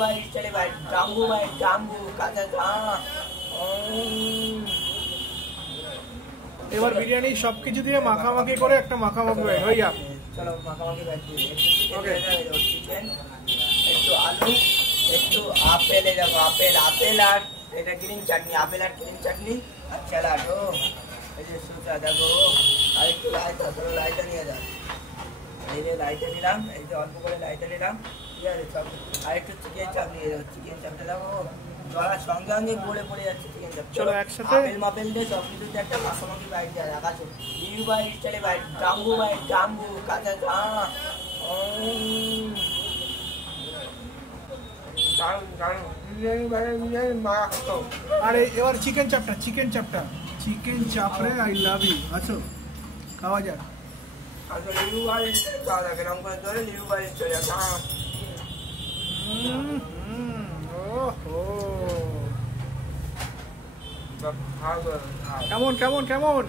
Byte চলে byte জাম্বু কাঁচা এবার বিরিয়ানি সবকিছু দিয়ে মাখামাখি করে একটা মাখামাখি হয়ে যাবে। চলো মাখামাখি বাইট দিয়ে চিকেন, একটু আলু, একটু আপেল, এই দেখো আপেল আর এটা গ্রিন চাটনি, আপেল আর গ্রিন চাটনি আর স্যালাড। ও এই যে সুতা দেখো, আর একটু রায়তা, ধরো রায়তা নিয়ে যাও। এই যে রায়তা নিলাম, এই যে অল্প করে রায়তা নিলাম, ঠিক আছে সব। আর একটু চিকেন চাপ নিয়ে যাও, চিকেন চাপটা দেখো জলার সঙ্গে সঙ্গে পড়ে যাচ্ছে চিকেন চাপ। চলো একসাথে আপেল মাপেল দিয়ে সব কিছুতে একটা মাখামাখি বাইট দেওয়া রাখাছো। লিউ বাইট চলে বাইট জাম্বু কাঁচা আরে এবার চিকেন চাপটা আই লাভ ইউ। আছো খাওয়া যাক। আচ্ছা লিউ বাইট খাওয়া যাক, এরকম করে ধরে লিউ বাইট চলে আসে। কেমন কেমন কেমন?